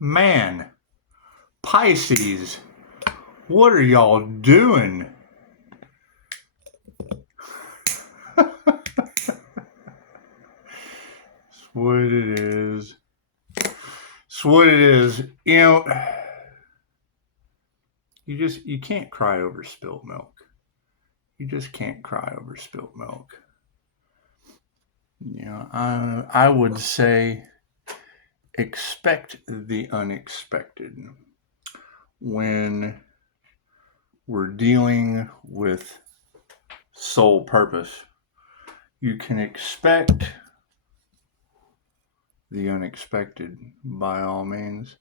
Man, Pisces, what are y'all doing? That's what it is. That's what it is. You know, you can't cry over spilt milk. You just can't cry over spilt milk. You know, I would say expect the unexpected when we're dealing with soul purpose. You can expect the unexpected by all means.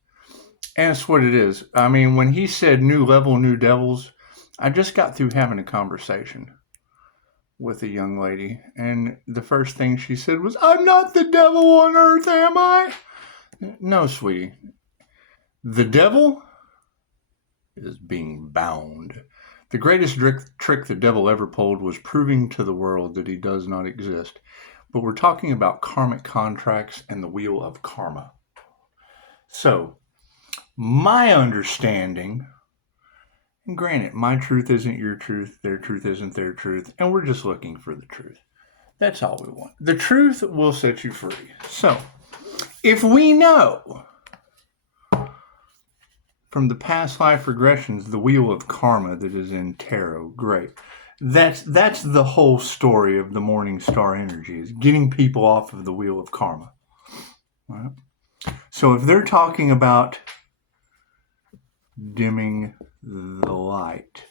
And it's what it is. I mean, when he said new level, new devils, I just got through having a conversation with a young lady, and the first thing she said was, "I'm not the devil on earth, am I?" No, sweetie. The devil is being bound. The greatest trick the devil ever pulled was proving to the world that he does not exist. But we're talking about karmic contracts and the wheel of karma. So, my understanding, and granted, my truth isn't your truth, their truth isn't their truth, and we're just looking for the truth. That's all we want. The truth will set you free. So, if we know from the past life regressions, the wheel of karma that is in tarot, great. That's the whole story of the morning star energy, is getting people off of the wheel of karma. Right? So if they're talking about dimming the light,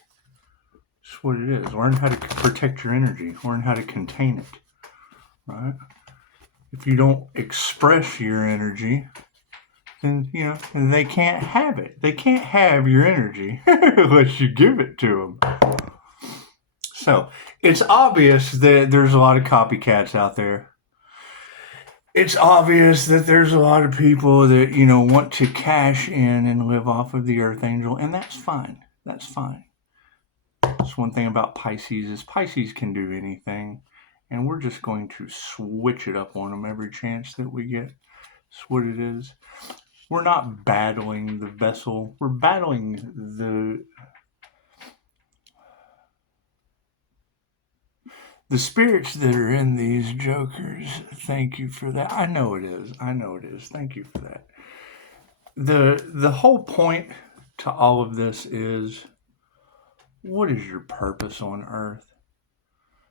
that's what it is. Learn how to protect your energy. Learn how to contain it. Right? If you don't express your energy, then, they can't have it. They can't have your energy unless you give it to them. So, it's obvious that there's a lot of copycats out there. It's obvious that there's a lot of people that, want to cash in and live off of the Earth Angel, and that's fine. That's fine. That's one thing about Pisces is Pisces can do anything, and we're just going to switch it up on them every chance that we get. That's what it is. We're not battling the vessel. We're battling the spirits that are in these jokers. Thank you for that. I know it is. Thank you for that. The whole point to all of this is, what is your purpose on earth?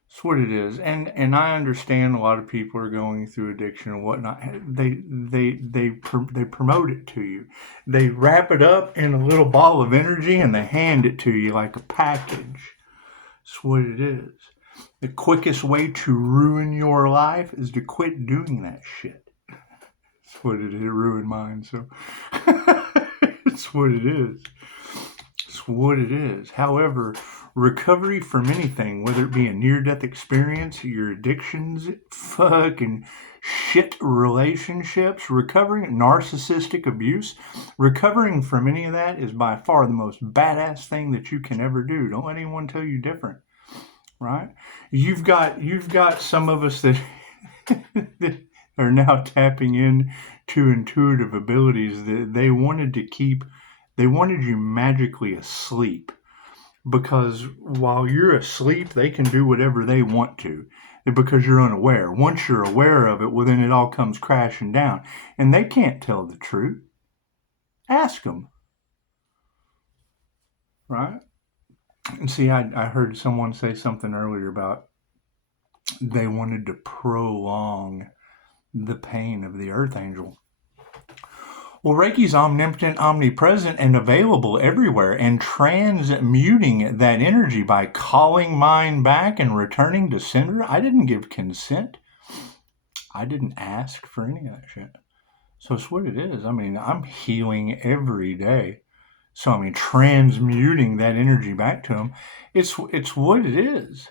That's what it is. And I understand a lot of people are going through addiction and whatnot. They promote it to you. They wrap it up in a little ball of energy and they hand it to you like a package. That's what it is. The quickest way to ruin your life is to quit doing that shit. That's what it is. It ruined mine, so it's what it is. It's what it is. However, recovery from anything, whether it be a near-death experience, your addictions, fucking shit relationships, recovering narcissistic abuse, recovering from any of that is by far the most badass thing that you can ever do. Don't let anyone tell you different. Right? You've got some of us that are now tapping in to intuitive abilities that they wanted you magically asleep, because while you're asleep, they can do whatever they want to because you're unaware. Once you're aware of it, well, then it all comes crashing down, and they can't tell the truth. Ask them. Right? And see, I heard someone say something earlier about they wanted to prolong the pain of the Earth Angel. Well, Reiki's omnipotent, omnipresent, and available everywhere, and transmuting that energy by calling mine back and returning to sender. I didn't give consent. I didn't ask for any of that shit. So it's what it is. I mean, I'm healing every day. So, I mean, transmuting that energy back to them, it's what it is.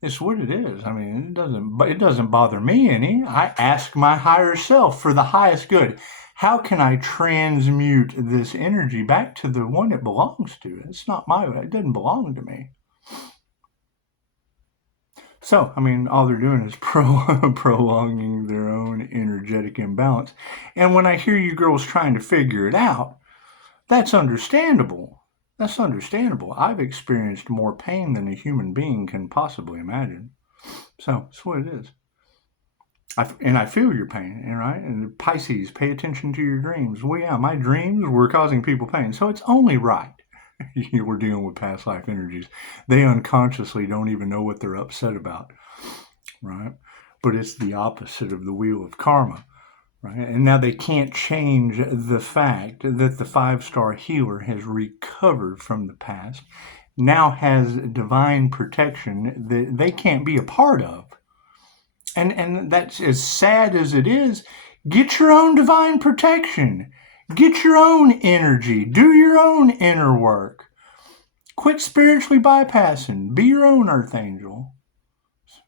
It's what it is. I mean, it doesn't bother me any. I ask my higher self for the highest good. How can I transmute this energy back to the one it belongs to? It's not it doesn't belong to me. So, I mean, all they're doing is prolonging their own energy. energetic imbalance. And when I hear you girls trying to figure it out, that's understandable. That's understandable. I've experienced more pain than a human being can possibly imagine. So that's what it is. And I feel your pain, right? And Pisces, pay attention to your dreams. Well, yeah, my dreams were causing people pain. So it's only right. We're dealing with past life energies. They unconsciously don't even know what they're upset about, right? But it's the opposite of the wheel of karma, right? And now they can't change the fact that the 5-star healer has recovered from the past, now has divine protection that they can't be a part of. And that's as sad as it is. Get your own divine protection. Get your own energy. Do your own inner work. Quit spiritually bypassing. Be your own earth angel.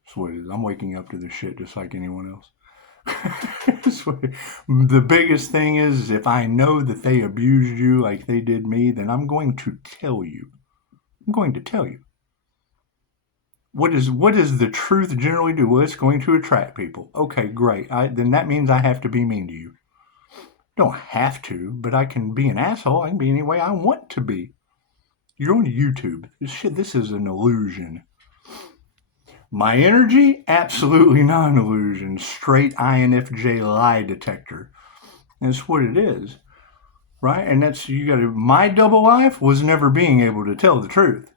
That's what it is. I'm waking up to this shit just like anyone else. The biggest thing is, if I know that they abused you like they did me, then I'm going to tell you. I'm going to tell you. What does the truth generally do? Well, it's going to attract people. Okay, great. Then that means I have to be mean to you. Don't have to, but I can be an asshole. I can be any way I want to be. You're on YouTube. This is an illusion. My energy? Absolutely not an illusion. Straight INFJ lie detector. That's what it is. Right? And my double life was never being able to tell the truth.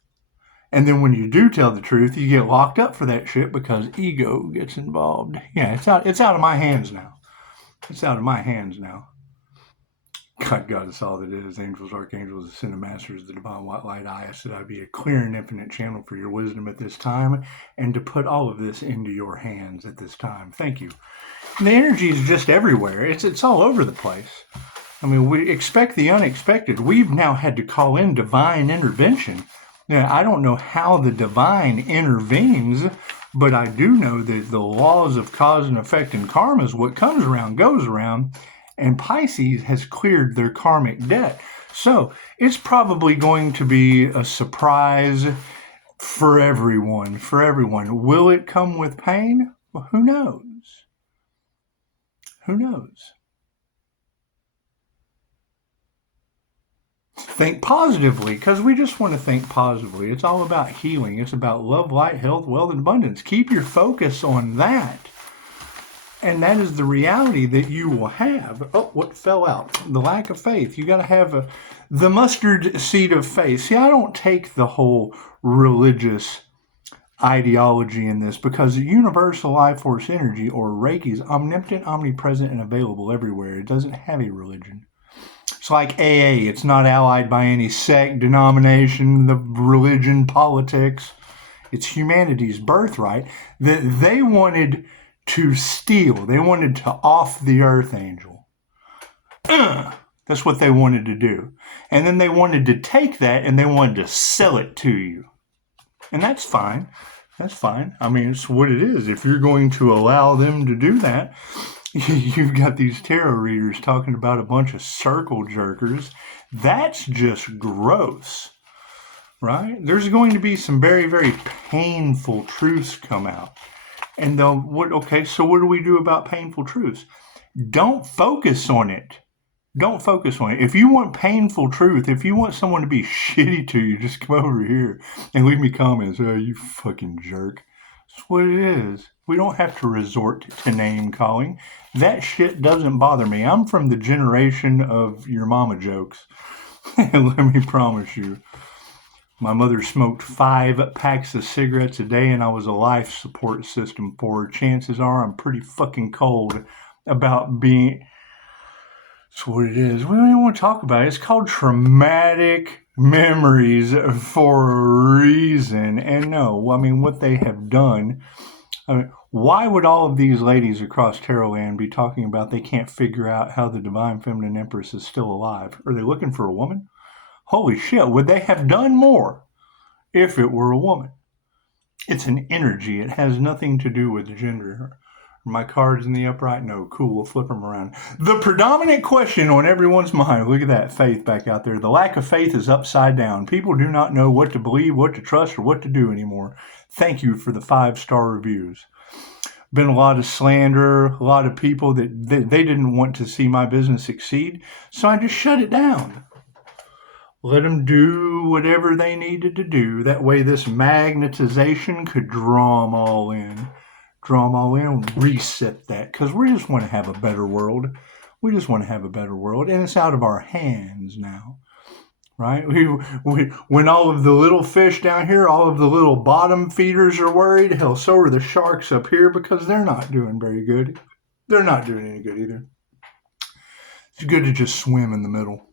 And then when you do tell the truth, you get locked up for that shit because ego gets involved. Yeah, it's out of my hands now. It's out of my hands now. God is all that is. Angels, archangels, ascended masters, the divine white light. I ask that I be a clear and infinite channel for your wisdom at this time, and to put all of this into your hands at this time. Thank you. And the energy is just everywhere. It's all over the place. I mean, we expect the unexpected. We've now had to call in divine intervention. Now, I don't know how the divine intervenes, but I do know that the laws of cause and effect and karma is what comes around goes around. And Pisces has cleared their karmic debt. So it's probably going to be a surprise for everyone. Will it come with pain? Well, who knows? Who knows? Think positively, because we just want to think positively. It's all about healing. It's about love, light, health, wealth, and abundance. Keep your focus on that. And that is the reality that you will have. Oh, what fell out? The lack of faith. You got to have the mustard seed of faith. See, I don't take the whole religious ideology in this, because the universal life force energy, or Reiki, is omnipotent, omnipresent, and available everywhere. It doesn't have a religion. It's like AA. It's not allied by any sect, denomination, the religion, politics. It's humanity's birthright that they wanted to steal. They wanted to off the earth angel. That's what they wanted to do. And then they wanted to take that and they wanted to sell it to you. And that's fine. That's fine. I mean, it's what it is. If you're going to allow them to do that, you've got these tarot readers talking about a bunch of circle jerkers. That's just gross, right? There's going to be some very, very painful truths come out. And so what do we do about painful truths? Don't focus on it. Don't focus on it. If you want painful truth, if you want someone to be shitty to you, just come over here and leave me comments. Oh, you fucking jerk. That's what it is. We don't have to resort to name calling. That shit doesn't bother me. I'm from the generation of your mama jokes. Let me promise you. My mother smoked 5 packs of cigarettes a day, and I was a life support system for her. Chances are I'm pretty fucking cold about being... That's what it is. We don't even want to talk about it. It's called traumatic memories for a reason. And no, I mean, what they have done... I mean, why would all of these ladies across Tarot Land be talking about they can't figure out how the Divine Feminine Empress is still alive? Are they looking for a woman? Holy shit, would they have done more if it were a woman? It's an energy. It has nothing to do with gender. Are my cards in the upright? No. Cool, we'll flip them around. The predominant question on everyone's mind, look at that faith back out there. The lack of faith is upside down. People do not know what to believe, what to trust, or what to do anymore. Thank you for the 5-star reviews. been a lot of slander, a lot of people that they didn't want to see my business succeed. So I just shut it down. Let them do whatever they needed to do. That way this magnetization could draw them all in. Draw them all in and reset that. Because we just want to have a better world. We just want to have a better world. And it's out of our hands now. Right? When all of the little fish down here, all of the little bottom feeders are worried, hell, so are the sharks up here because they're not doing very good. They're not doing any good either. It's good to just swim in the middle.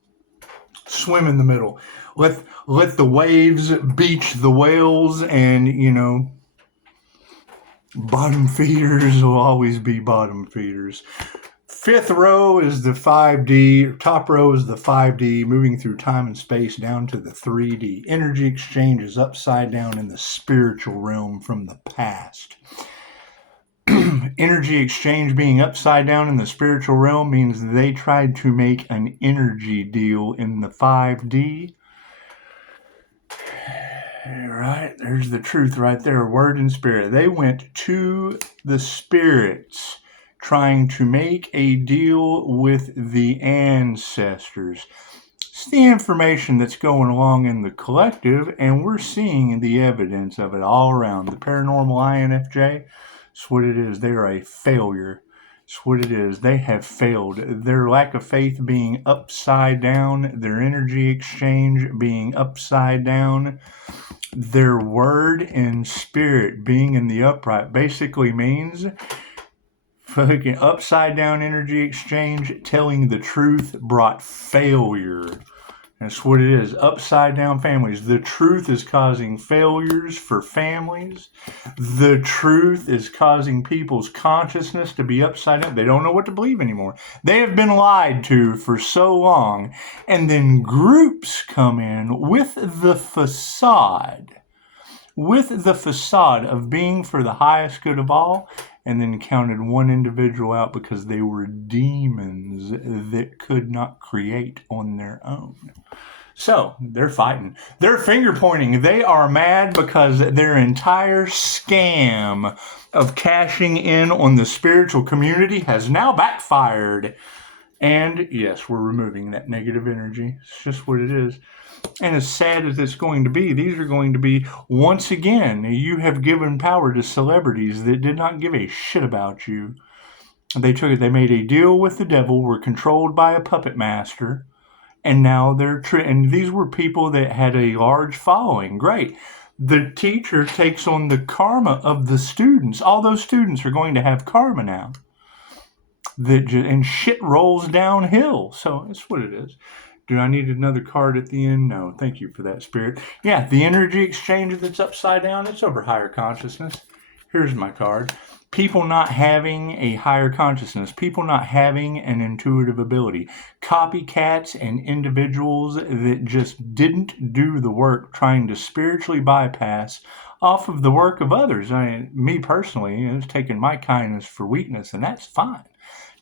Swim in the middle. Let the waves beach the whales, and, you know, bottom feeders will always be bottom feeders. Fifth row is the 5D, top row is the 5D, moving through time and space down to the 3D. Energy exchange is upside down in the spiritual realm from the past. Energy exchange being upside down in the spiritual realm means they tried to make an energy deal in the 5D. Right, there's the truth right there, word and spirit. They went to the spirits trying to make a deal with the ancestors. It's the information that's going along in the collective, and we're seeing the evidence of it all around. The paranormal INFJ, it's what it is. They are a failure. It's what it is. They have failed. Their lack of faith being upside down, their energy exchange being upside down, their word and spirit being in the upright basically means fucking upside down energy exchange. Telling the truth brought failure. That's what it is. Upside down families. The truth is causing failures for families. The truth is causing people's consciousness to be upside down. They don't know what to believe anymore. They have been lied to for so long. And then groups come in with the facade. With the facade of being for the highest good of all, and then counted one individual out because they were demons that could not create on their own. So they're fighting. They're finger pointing. They are mad because their entire scam of cashing in on the spiritual community has now backfired. And yes, we're removing that negative energy. It's just what it is. And as sad as it's going to be, these are going to be, once again, you have given power to celebrities that did not give a shit about you. They took it, they made a deal with the devil, were controlled by a puppet master, and now they're, and these were people that had a large following. Great. The teacher takes on the karma of the students. All those students are going to have karma now. And shit rolls downhill. So that's what it is. Do I need another card at the end? No. Thank you for that, Spirit. Yeah, the energy exchange that's upside down, it's over higher consciousness. Here's my card. People not having a higher consciousness. People not having an intuitive ability. Copycats and individuals that just didn't do the work, trying to spiritually bypass off of the work of others. Me personally, it's taking my kindness for weakness, and that's fine.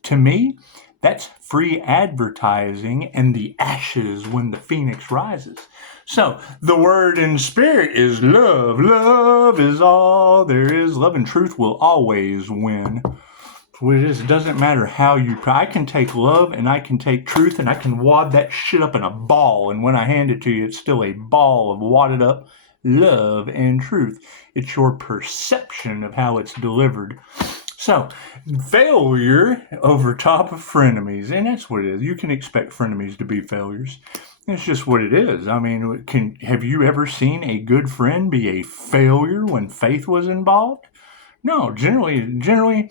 To me, that's free advertising and the ashes when the phoenix rises. So the word in spirit is love. Love is all there is. Love and truth will always win. It doesn't matter how you... I can take love and I can take truth and I can wad that shit up in a ball. And when I hand it to you, it's still a ball of wadded up love and truth. It's your perception of how it's delivered. So, failure over top of frenemies, and that's what it is. You can expect frenemies to be failures. It's just what it is. I mean, have you ever seen a good friend be a failure when faith was involved? No, generally,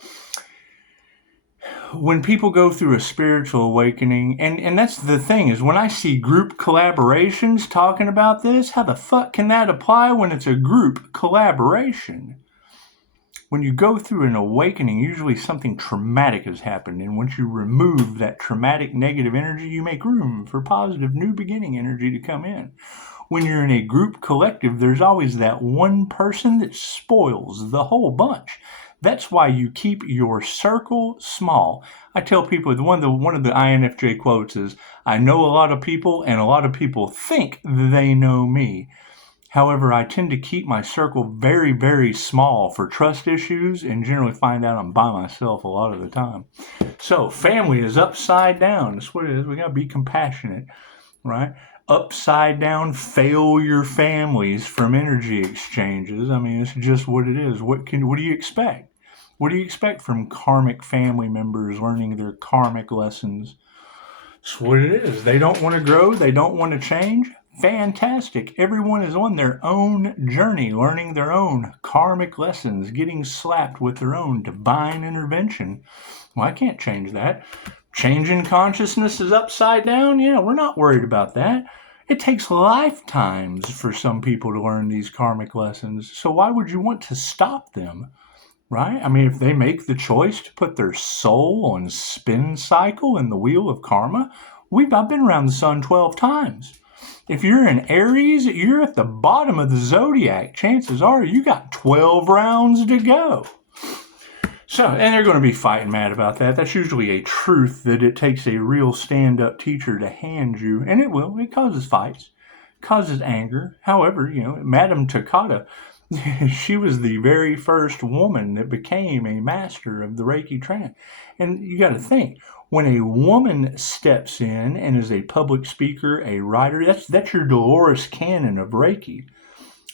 when people go through a spiritual awakening, and that's the thing, is when I see group collaborations talking about this, how the fuck can that apply when it's a group collaboration? When you go through an awakening, usually something traumatic has happened. And once you remove that traumatic negative energy, you make room for positive new beginning energy to come in. When you're in a group collective, there's always that one person that spoils the whole bunch. That's why you keep your circle small. I tell people, one of the INFJ quotes is, I know a lot of people and a lot of people think they know me. However, I tend to keep my circle very, very small for trust issues and generally find out I'm by myself a lot of the time. So family is upside down. That's what it is. We got to be compassionate, right? Upside down failure families from energy exchanges. I mean, it's just what it is. What do you expect? What do you expect from karmic family members learning their karmic lessons? It's what it is. They don't want to grow. They don't want to change. Fantastic. Everyone is on their own journey, learning their own karmic lessons, getting slapped with their own divine intervention. Well, I can't change that. Changing consciousness is upside down. Yeah, we're not worried about that. It takes lifetimes for some people to learn these karmic lessons. So why would you want to stop them? Right? I mean, if they make the choice to put their soul on spin cycle in the wheel of karma, I've been around the sun 12 times. If you're in Aries, you're at the bottom of the zodiac. Chances are you got 12 rounds to go. So, and they're going to be fighting mad about that. That's usually a truth that it takes a real stand-up teacher to hand you, and it will. It causes fights, causes anger. However, Madame Takata, she was the very first woman that became a master of the Reiki trance. And you got to think, when a woman steps in and is a public speaker, a writer, that's your Dolores Cannon of Reiki,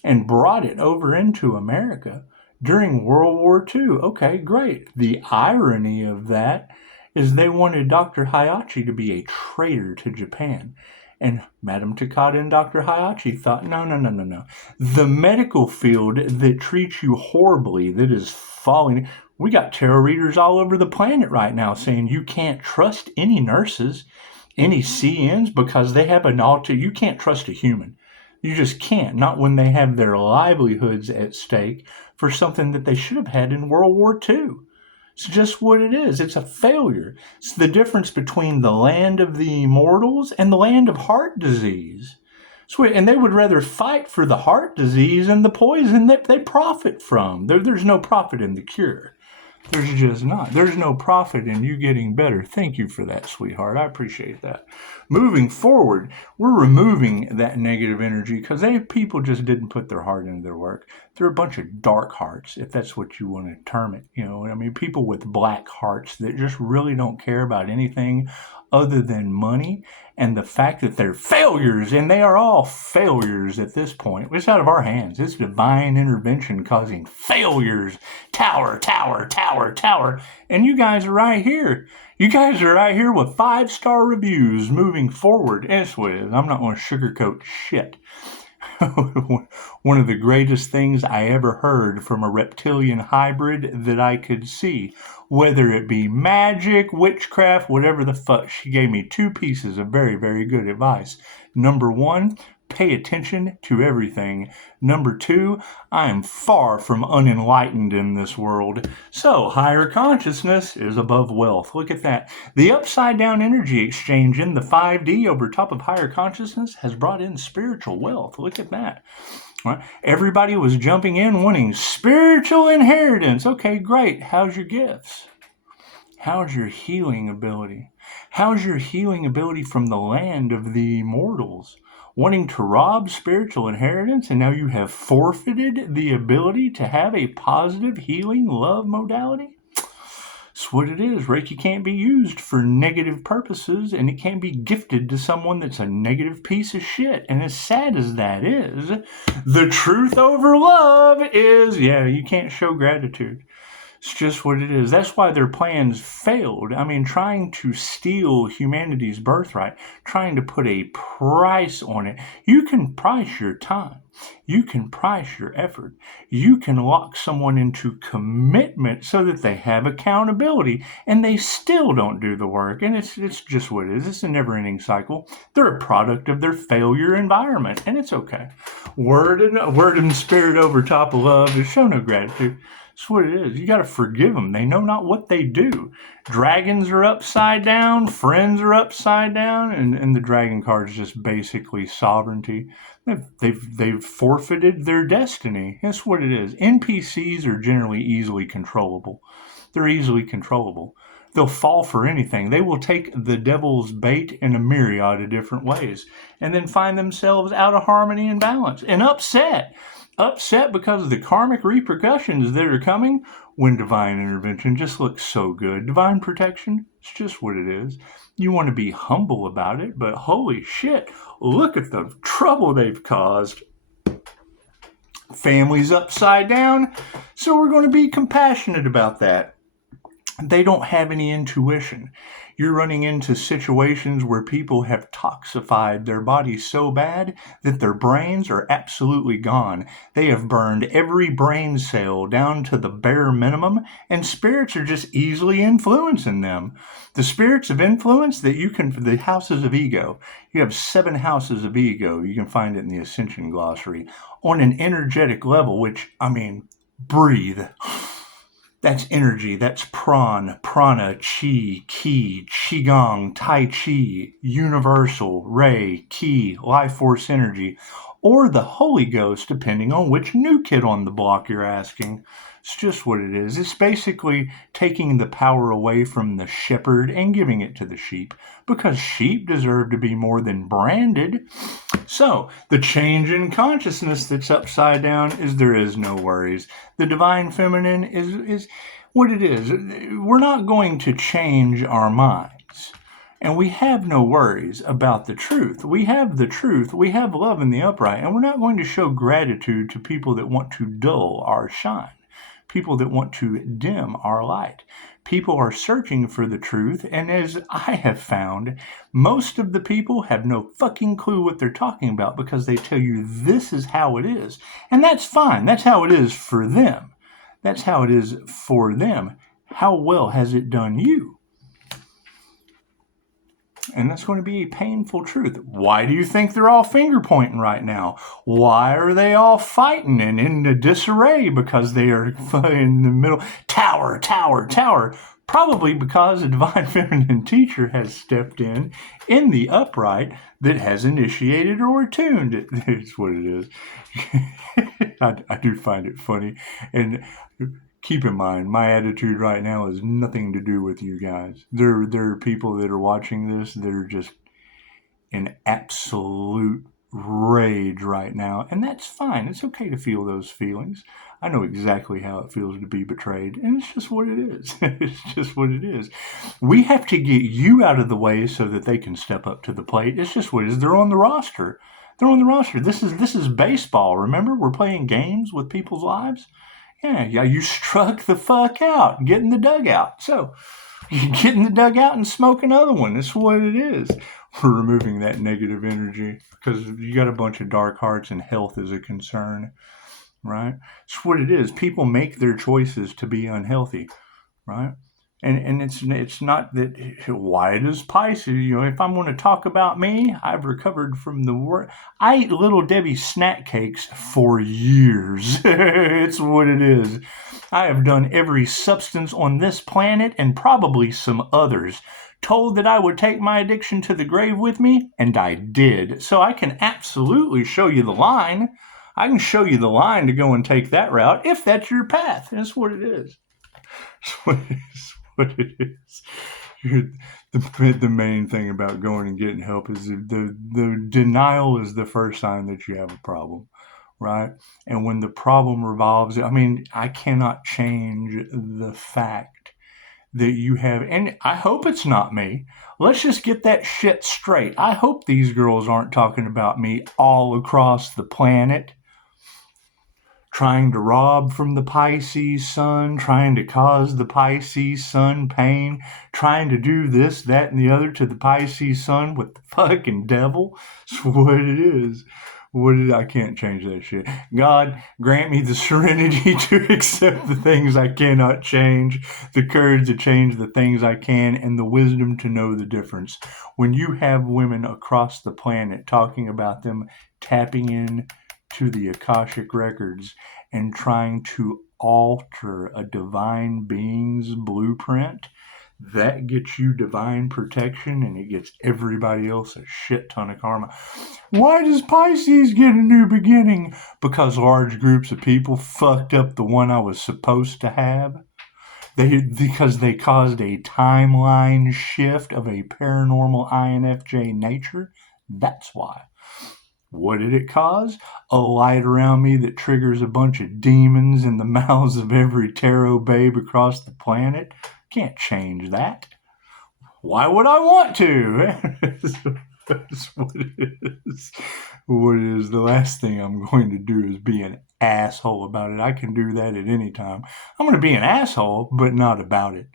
and brought it over into America during World War II. Okay, great. The irony of that is they wanted Dr. Hayashi to be a traitor to Japan. And Madame Takata and Dr. Hayashi thought, no. The medical field that treats you horribly, that is falling. We got tarot readers all over the planet right now saying you can't trust any nurses, any CNs, because they have an alter. You can't trust a human. You just can't, not when they have their livelihoods at stake for something that they should have had in World War II. It's just what it is. It's a failure. It's the difference between the land of the immortals and the land of heart disease. And they would rather fight for the heart disease and the poison that they profit from. There's no profit in the cure. There's just not. There's no profit in you getting better. Thank you for that, sweetheart. I appreciate that. Moving forward, we're removing that negative energy because people just didn't put their heart into their work. They're a bunch of dark hearts, if that's what you want to term it. People with black hearts that just really don't care about anything other than money and the fact that they're failures, and they are all failures at this point. It's out of our hands. It's divine intervention causing failures. Tower. And you guys are right here. You guys are right here with 5-star reviews moving forward. Anyways, I'm not going to sugarcoat shit. One of the greatest things I ever heard from a reptilian hybrid that I could see, whether it be magic, witchcraft, whatever the fuck. She gave me 2 pieces of very, very good advice. Number 1, pay attention to everything. Number 2, I am far from unenlightened in this world. So, higher consciousness is above wealth. Look at that. The upside down energy exchange in the 5D over top of higher consciousness has brought in spiritual wealth. Look at that. Right? Everybody was jumping in wanting spiritual inheritance. Okay, great. How's your gifts? How's your healing ability? How's your healing ability from the land of the immortals? Wanting to rob spiritual inheritance, and now you have forfeited the ability to have a positive healing love modality? That's what it is. Reiki can't be used for negative purposes, and it can't be gifted to someone that's a negative piece of shit. And as sad as that is, the truth over love is, you can't show gratitude. It's just what it is. That's why their plans failed. Trying to steal humanity's birthright, trying to put a price on it. You can price your time. You can price your effort. You can lock someone into commitment so that they have accountability and they still don't do the work. And it's just what it is. It's a never-ending cycle. They're a product of their failure environment, and it's okay. Word and spirit over top of love is show no gratitude. That's what it is. You got to forgive them. They know not what they do. Dragons are upside down. Friends are upside down. And the dragon card is just basically sovereignty. They've forfeited their destiny. That's what it is. NPCs are generally easily controllable. They're easily controllable. They'll fall for anything. They will take the devil's bait in a myriad of different ways and then find themselves out of harmony and balance and upset. Upset because of the karmic repercussions that are coming when divine intervention just looks so good. Divine protection, it's just what it is. You want to be humble about it, but holy shit, look at the trouble they've caused. Families upside down, so we're going to be compassionate about that. They don't have any intuition. You're running into situations where people have toxified their bodies so bad that their brains are absolutely gone. They have burned every brain cell down to the bare minimum, and spirits are just easily influencing them. The spirits of influence that you can, the houses of ego, you have 7 houses of ego. You can find it in the Ascension Glossary on an energetic level, which, breathe. That's energy, that's prana, chi, ki, qigong, tai chi, universal, ray, ki, life force energy, or the Holy Ghost, depending on which new kid on the block you're asking. It's just what it is. It's basically taking the power away from the shepherd and giving it to the sheep, because sheep deserve to be more than branded. So, the change in consciousness that's upside down is there is no worries. The divine feminine is what it is. We're not going to change our minds. And we have no worries about the truth. We have the truth. We have love in the upright. And we're not going to show gratitude to people that want to dull our shine. People that want to dim our light. People are searching for the truth, and as I have found, most of the people have no fucking clue what they're talking about because they tell you this is how it is. And that's fine. That's how it is for them. That's how it is for them. How well has it done you? And that's going to be a painful truth. Why do you think they're all finger pointing right now? Why are they all fighting and in a disarray? Because they are in the middle. Tower, tower, tower. Probably because a divine feminine teacher has stepped in the upright that has initiated or attuned. It's what it is. I do find it funny. And keep in mind, my attitude right now has nothing to do with you guys. There are people that are watching this that are just in absolute rage right now, and that's fine. It's okay to feel those feelings. I know exactly how it feels to be betrayed, and it's just what it is. It's just what it is. We have to get you out of the way so that they can step up to the plate. It's just what it is. They're on the roster. They're on the roster. This is baseball. Remember, we're playing games with people's lives. Yeah, you struck the fuck out. Get in the dugout. So, you get in the dugout and smoke another one. That's what it is. We're removing that negative energy because you got a bunch of dark hearts and health is a concern, right? It's what it is. People make their choices to be unhealthy, right? And it's not that. Why does Pisces? If I'm going to talk about me, I've recovered from the worst. I ate Little Debbie snack cakes for years. It's what it is. I have done every substance on this planet and probably some others. Told that I would take my addiction to the grave with me, and I did. So I can absolutely show you the line. I can show you the line to go and take that route if that's your path. That's what it is. That's what it is. What it is. The main thing about going and getting help is the denial is the first sign that you have a problem, right? And when the problem revolves, I cannot change the fact that you have, and I hope it's not me. Let's just get that shit straight. I hope these girls aren't talking about me all across the planet. Trying to rob from the Pisces sun, trying to cause the Pisces sun pain, trying to do this, that, and the other to the Pisces sun with the fucking devil. That's what it is. I can't change that shit. God, grant me the serenity to accept the things I cannot change, the courage to change the things I can, and the wisdom to know the difference. When you have women across the planet talking about them tapping in to the Akashic Records and trying to alter a divine being's blueprint, that gets you divine protection and it gets everybody else a shit ton of karma. Why does Pisces get a new beginning? Because large groups of people fucked up the one I was supposed to have. Because they caused a timeline shift of a paranormal INFJ nature. That's why. What did it cause? A light around me that triggers a bunch of demons in the mouths of every tarot babe across the planet. Can't change that. Why would I want to? That's what it is. What it is. The last thing I'm going to do is be an asshole about it. I can do that at any time. I'm going to be an asshole, but not about it.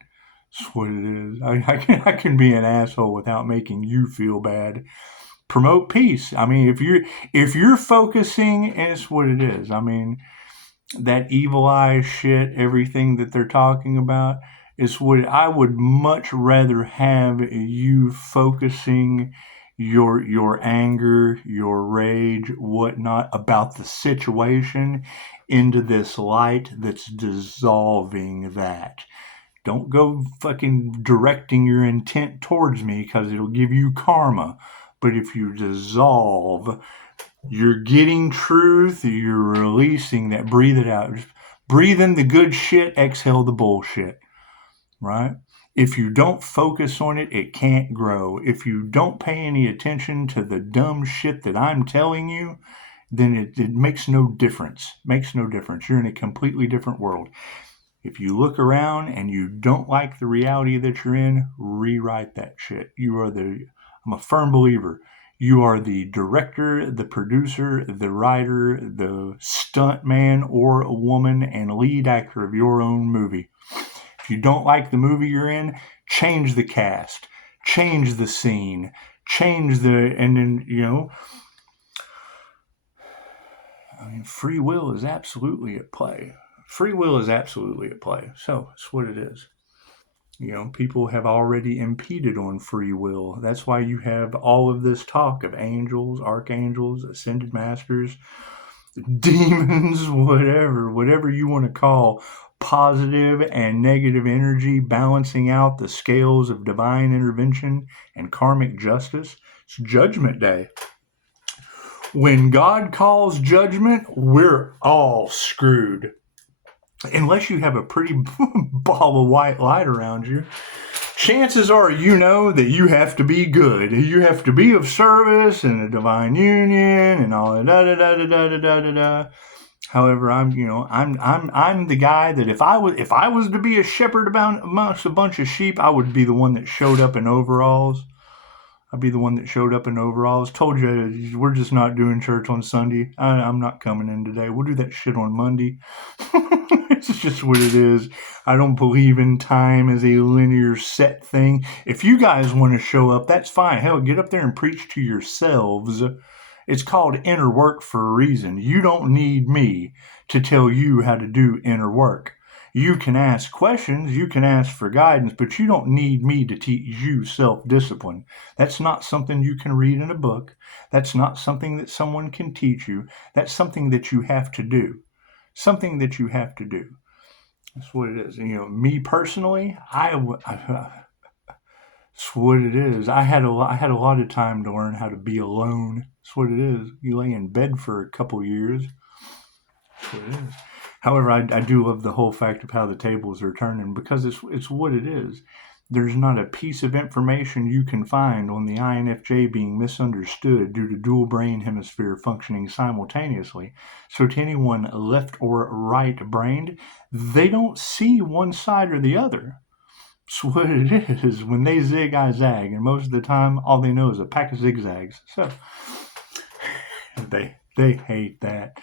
That's what it is. I can be an asshole without making you feel bad. Promote peace. I mean, if you're focusing, and it's what it is. I mean, that evil eye shit, everything that they're talking about, is what I would much rather have you focusing your anger, your rage, whatnot about the situation into this light that's dissolving that. Don't go fucking directing your intent towards me because it'll give you karma. But if you dissolve, you're getting truth, you're releasing that. Breathe it out. Just breathe in the good shit, exhale the bullshit, right? If you don't focus on it, it can't grow. If you don't pay any attention to the dumb shit that I'm telling you, then it makes no difference. Makes no difference. You're in a completely different world. If you look around and you don't like the reality that you're in, rewrite that shit. I'm a firm believer. You are the director, the producer, the writer, the stunt man or a woman, and lead actor of your own movie. If you don't like the movie you're in, change the cast, change the scene, and then, I mean, free will is absolutely at play. Free will is absolutely at play. So it's what it is. People have already impeded on free will. That's why you have all of this talk of angels, archangels, ascended masters, demons, whatever you want to call positive and negative energy, balancing out the scales of divine intervention and karmic justice. It's Judgment Day. When God calls judgment, we're all screwed. Unless you have a pretty ball of white light around you, chances are that you have to be good. You have to be of service and a divine union and all that da. However, I'm the guy that if I was to be a shepherd amongst a bunch of sheep, I would be the one that showed up in overalls. I'd be the one that showed up in overalls. Told you we're just not doing church on Sunday. I'm not coming in today. We'll do that shit on Monday. It's just what it is. I don't believe in time as a linear set thing. If you guys want to show up, that's fine. Hell, get up there and preach to yourselves. It's called inner work for a reason. You don't need me to tell you how to do inner work. You can ask questions, you can ask for guidance, but you don't need me to teach you self-discipline. That's not something you can read in a book. That's not something that someone can teach you. That's something that you have to do. Something that you have to do. That's what it is. Me personally, that's what it is. I had a lot of time to learn how to be alone. That's what it is. You lay in bed for a couple years. That's what it is. However, I do love the whole fact of how the tables are turning because it's what it is. There's not a piece of information you can find on the INFJ being misunderstood due to dual brain hemisphere functioning simultaneously. So to anyone left or right brained, they don't see one side or the other. It's what it is. When they zig, I zag, and most of the time, all they know is a pack of zigzags. So they hate that.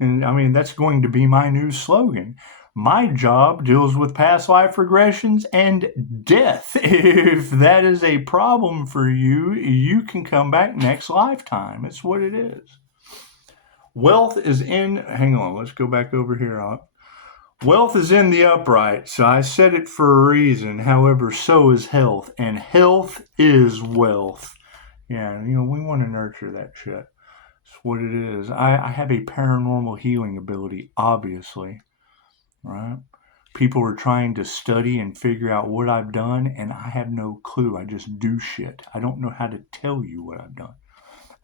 And I mean, that's going to be my new slogan. My job deals with past life regressions and death. If that is a problem for you, you can come back next lifetime. It's what it is. Wealth is hang on, let's go back over here. Wealth is in the upright, so I said it for a reason. However, so is health, and health is wealth. Yeah, we want to nurture that shit. That's what it is. I have a paranormal healing ability, obviously, right? People are trying to study and figure out what I've done, and I have no clue. I just do shit. I don't know how to tell you what I've done.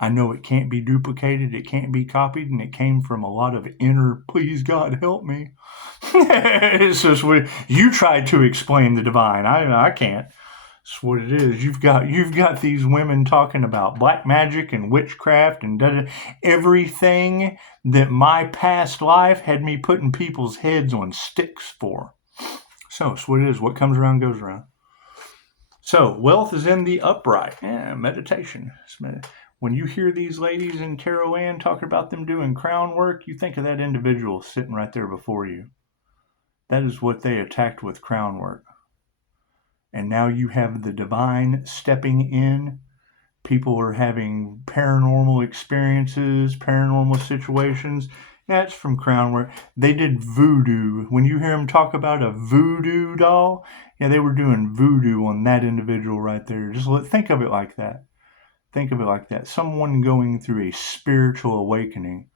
I know it can't be duplicated, it can't be copied, and it came from a lot of inner, please God help me. It's just what you tried to explain the divine. I can't. It's what it is. You've got these women talking about black magic and witchcraft and everything that my past life had me putting people's heads on sticks for. So it's what it is. What comes around goes around. So wealth is in the upright. Yeah, meditation. When you hear these ladies in Tarot Land talking about them doing crown work, you think of that individual sitting right there before you. That is what they attacked with crown work. And now you have the divine stepping in. People are having paranormal experiences, paranormal situations. That's from crown work. They did voodoo. When you hear them talk about a voodoo doll, yeah, they were doing voodoo on that individual right there. Just think of it like that. Think of it like that. Someone going through a spiritual awakening.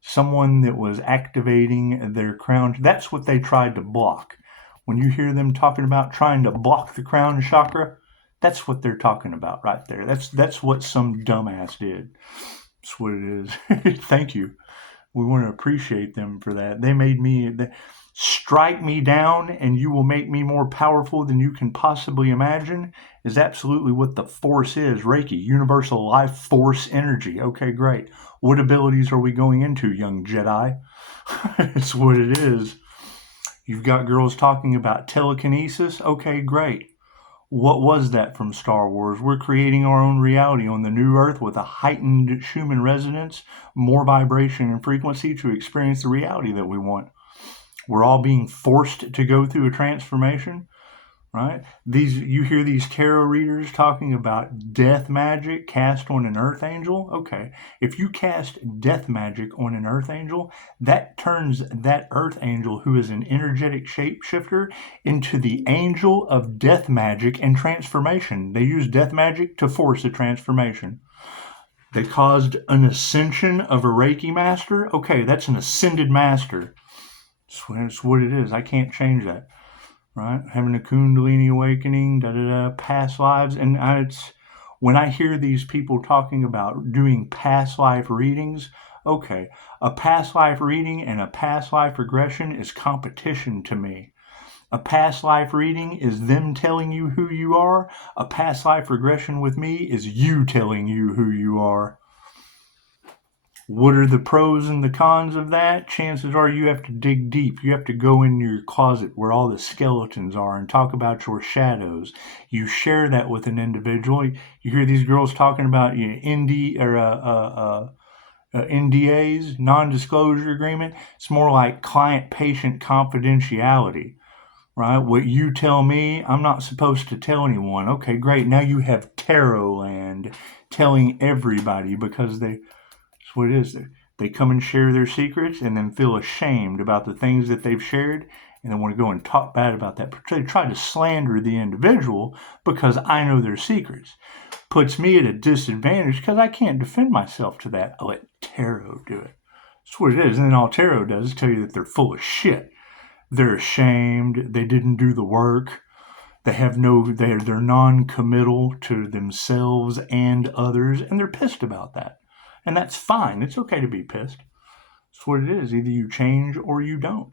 Someone that was activating their crown. That's what they tried to block. When you hear them talking about trying to block the crown chakra, that's what they're talking about right there. That's what some dumbass did. That's what it is. Thank you. We want to appreciate them for that. They made me strike me down and you will make me more powerful than you can possibly imagine is absolutely what the force is. Reiki, universal life force energy. Okay, great. What abilities are we going into, young Jedi? It's what it is. You've got girls talking about telekinesis. Okay, great. What was that from Star Wars? We're creating our own reality on the new Earth with a heightened Schumann resonance, more vibration and frequency to experience the reality that we want. We're all being forced to go through a transformation, right? You hear these tarot readers talking about death magic cast on an earth angel. Okay, if you cast death magic on an earth angel, that turns that earth angel, who is an energetic shapeshifter, into the angel of death magic and transformation. They use death magic to force a transformation. They caused an ascension of a Reiki master. Okay, that's an ascended master. That's what it is. I can't change that. Right? Having a Kundalini awakening, past lives. And when I hear these people talking about doing past life readings, okay, a past life reading and a past life regression is competition to me. A past life reading is them telling you who you are. A past life regression with me is you telling you who you are. What are the pros and the cons of that? Chances are you have to dig deep. You have to go in your closet where all the skeletons are and talk about your shadows. You share that with an individual. You hear these girls talking about NDAs, non-disclosure agreement. It's more like client-patient confidentiality, right? What you tell me, I'm not supposed to tell anyone. Okay, great. Now you have Tarot Land telling everybody because that's what it is. They come and share their secrets and then feel ashamed about the things that they've shared and then want to go and talk bad about that. They try to slander the individual because I know their secrets. Puts me at a disadvantage because I can't defend myself to that. I let tarot do it. That's what it is. And then all tarot does is tell you that they're full of shit. They're ashamed. They didn't do the work. They're non-committal to themselves and others, and they're pissed about that. And that's fine. It's okay to be pissed. That's what it is. Either you change or you don't,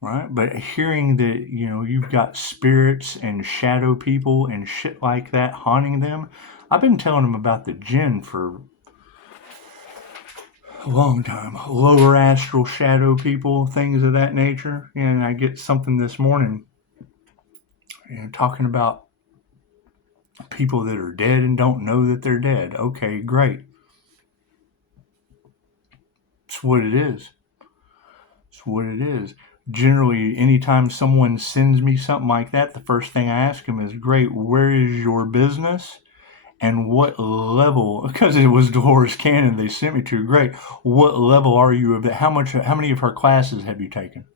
right? But hearing that, you've got spirits and shadow people and shit like that haunting them, I've been telling them about the jinn for a long time. Lower astral shadow people, things of that nature. And I get something this morning, talking about people that are dead and don't know that they're dead. Okay, great. It's what it is. It's what it is. Generally, anytime someone sends me something like that, the first thing I ask them is, great, where is your business? And what level, because it was Dolores Cannon they sent me to, great, what level are you of that? How many of her classes have you taken?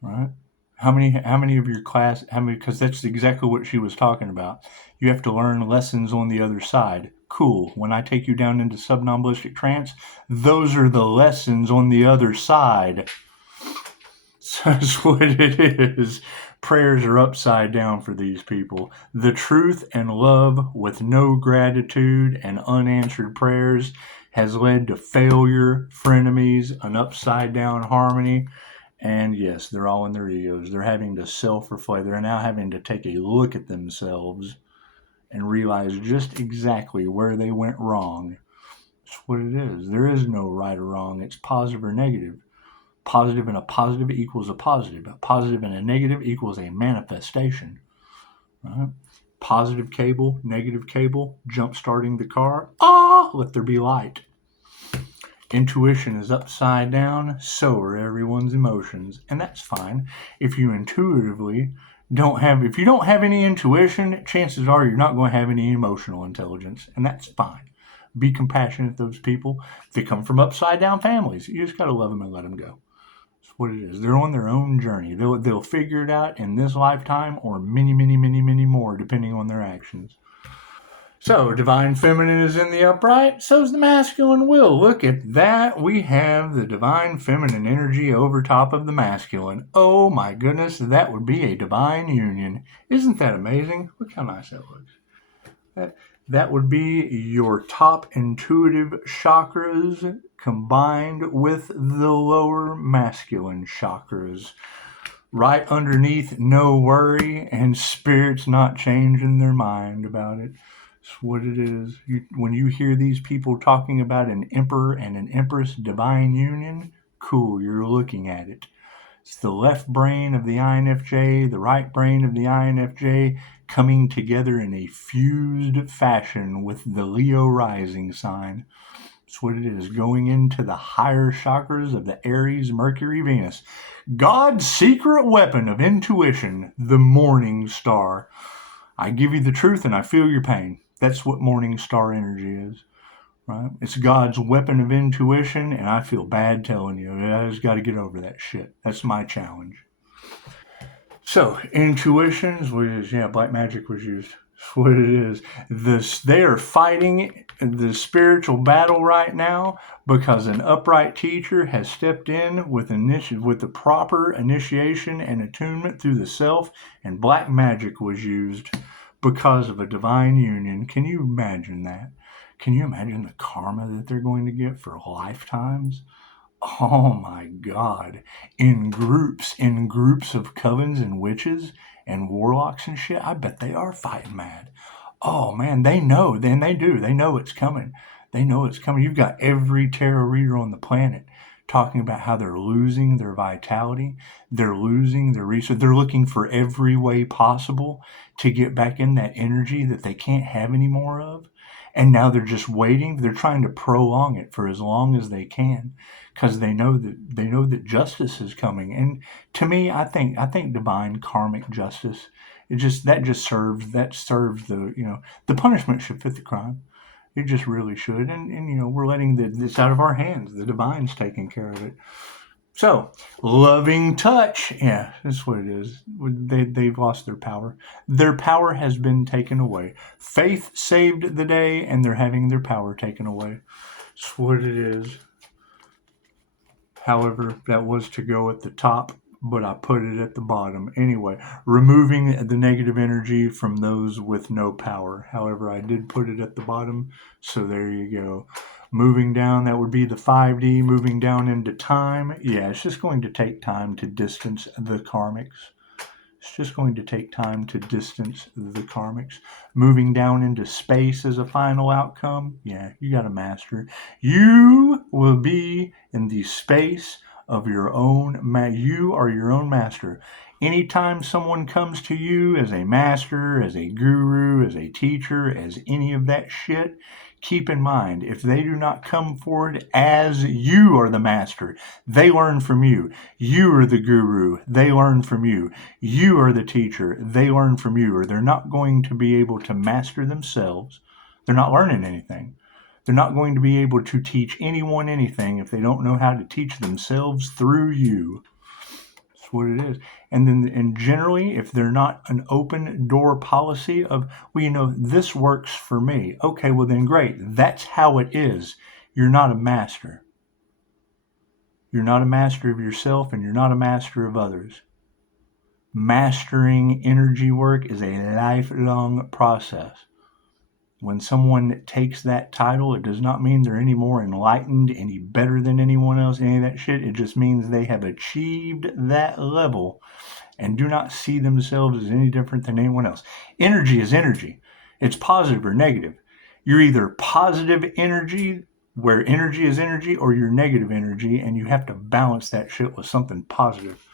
Right? How many of your class, because that's exactly what she was talking about. You have to learn lessons on the other side. Cool. When I take you down into subnomballistic trance, those are the lessons on the other side. So that's what it is. Prayers are upside down for these people. The truth and love with no gratitude and unanswered prayers has led to failure, frenemies, an upside down harmony. And yes, they're all in their egos. They're having to self-reflect. They're now having to take a look at themselves and realize just exactly where they went wrong. That's what it is. There is no right or wrong. It's positive or negative. Positive and a positive equals a positive. A positive and a negative equals a manifestation. Right? Positive cable, negative cable, jump starting the car. Let there be light. Intuition is upside down, so are everyone's emotions, and that's fine. If you intuitively if you don't have any intuition, chances are you're not going to have any emotional intelligence, and that's fine. Be compassionate to those people. They come from upside down families. You just got to love them and let them go. That's what it is. They're on their own journey. They'll figure it out in this lifetime or many, many, many, many more, depending on their actions. So, divine feminine is in the upright, so's the masculine will. Look at that. We have the divine feminine energy over top of the masculine. Oh my goodness, that would be a divine union. Isn't that amazing? Look how nice that looks. That would be your top intuitive chakras combined with the lower masculine chakras. Right underneath, no worry, and spirits not changing their mind about it. That's what it is. When you hear these people talking about an emperor and an empress divine union, cool, you're looking at it. It's the left brain of the INFJ, the right brain of the INFJ coming together in a fused fashion with the Leo rising sign. That's what it is, going into the higher chakras of the Aries, Mercury, Venus. God's secret weapon of intuition, the morning star. I give you the truth and I feel your pain. That's what morning star energy is. Right? It's God's weapon of intuition, and I feel bad telling you. I just got to get over that shit. That's my challenge. So, intuitions was, black magic was used. That's what it is. They are fighting the spiritual battle right now because an upright teacher has stepped in with the proper initiation and attunement through the self, and black magic was used because of a divine union. Can you imagine that? Can you imagine the karma that they're going to get for lifetimes? Oh my God. In groups of covens and witches and warlocks and shit, I bet they are fighting mad. Oh man, they know, then they do. They know it's coming. They know it's coming. You've got every tarot reader on the planet talking about how they're losing their vitality, they're losing their research, they're looking for every way possible to get back in that energy that they can't have any more of. And now they're just waiting. They're trying to prolong it for as long as they can because they know that justice is coming. And to me, I think divine karmic justice, that serves the punishment should fit the crime. It just really should. And we're letting this out of our hands. The divine's taking care of it. So, loving touch. Yeah, that's what it is. They've lost their power. Their power has been taken away. Faith saved the day, and they're having their power taken away. That's what it is. However, that was to go at the top, but I put it at the bottom. Anyway, removing the negative energy from those with no power. However, I did put it at the bottom, so there you go. Moving down, that would be the 5D, moving down into time. Yeah, it's just going to take time to distance the karmics. It's just going to take time to distance the karmics. Moving down into space as a final outcome. Yeah, you got to master. You will be in the space of your own. You are your own master. Anytime someone comes to you as a master, as a guru, as a teacher, as any of that shit, keep in mind, if they do not come forward as you are the master, they learn from you. You are the guru, they learn from you. You are the teacher, they learn from you. Or they're not going to be able to master themselves. They're not learning anything. They're not going to be able to teach anyone anything if they don't know how to teach themselves through you. That's what it is. And generally, if they're not an open door policy of, this works for me. Okay, well then great. That's how it is. You're not a master. You're not a master of yourself, and you're not a master of others. Mastering energy work is a lifelong process. When someone takes that title, it does not mean they're any more enlightened, any better than anyone else, any of that shit. It just means they have achieved that level and do not see themselves as any different than anyone else. Energy is energy. It's positive or negative. You're either positive energy, where energy is energy, or you're negative energy, and you have to balance that shit with something positive.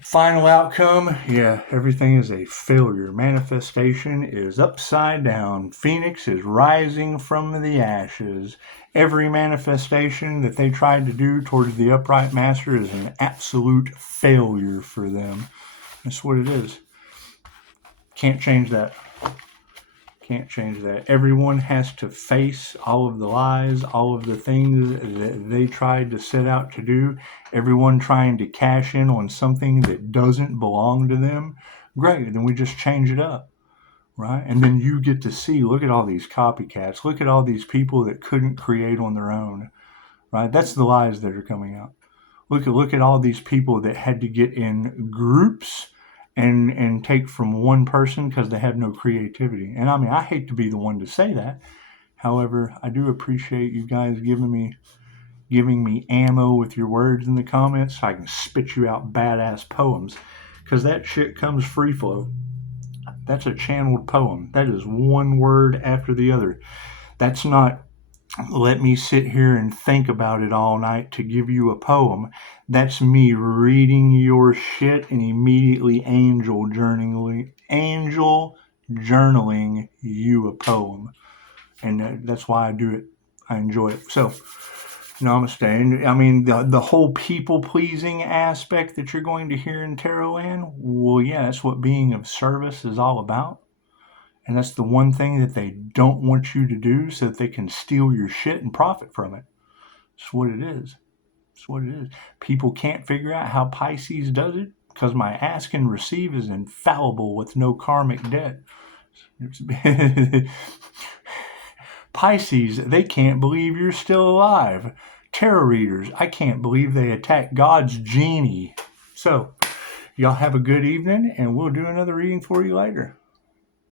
Final outcome, yeah, everything is a failure. Manifestation is upside down. Phoenix is rising from the ashes. Every manifestation that they tried to do towards the upright master is an absolute failure for them. That's what it is. Can't change that. Can't change that. Everyone has to face all of the lies, all of the things that they tried to set out to do. Everyone trying to cash in on something that doesn't belong to them. Great, then we just change it up, right? And then you get to see, look at all these copycats. Look at all these people that couldn't create on their own, right? That's the lies that are coming out. Look at all these people that had to get in groups and take from one person because they had no creativity. And I mean, I hate to be the one to say that. However, I do appreciate you guys giving me ammo with your words in the comments so I can spit you out badass poems, because that shit comes free flow. That's a channeled poem. That is one word after the other. That's not let me sit here and think about it all night to give you a poem. That's me reading your shit and immediately angel journaling you a poem. And that's why I do it. I enjoy it. So, namaste. And I mean, the whole people-pleasing aspect that you're going to hear in Tarot Land, well, yeah, that's what being of service is all about. And that's the one thing that they don't want you to do so that they can steal your shit and profit from it. That's what it is. That's what it is. People can't figure out how Pisces does it because my ask and receive is infallible with no karmic debt. Pisces, they can't believe you're still alive. Tarot readers, I can't believe they attacked God's genie. So, y'all have a good evening, and we'll do another reading for you later.